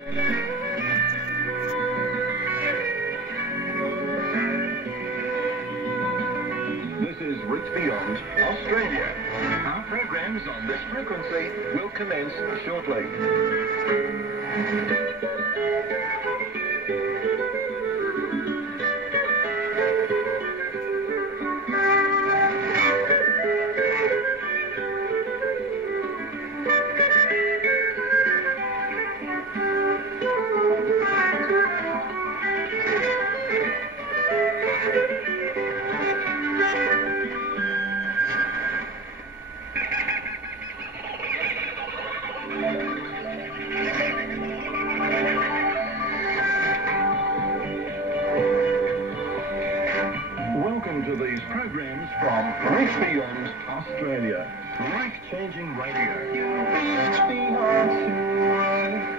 This is Reach Beyond Australia. Our programs on this frequency will commence shortly. Welcome to these programs from Reach Beyond Australia. Life-changing radio. You reach beyond to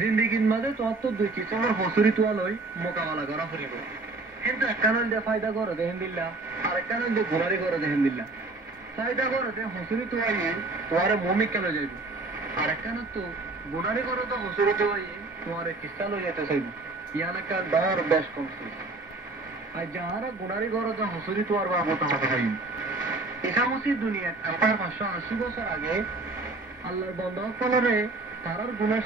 জিন্দিগির মাঝে তো দুই কিসমের হসুরি তোয়া লই মোকাবেলা করা ফুরিব কিন্তু একখান দিয়ে ফায়দা করে দেখেন দিল্লা আর একখান দিয়ে ঘোরারি করে দেখেন দিল্লা ফায়দা করে দে হসুরি তোয়াইয়ে তোমারে মমিক কেন যাইব আর একখান তো গুণারি করে তো হসুরি তোয়াইয়ে তোমারে কিস্তা লই যেতে চাইব ইয়ান একটা দর বেশ কমছে আর যাহারা গুণারি করে তো হসুরি তোয়ার বা মতো হাতে খাইব ইসামসির দুনিয়া 2580 বছর আগে আল্লাহর বন্ধ ফলরে তারার গুণা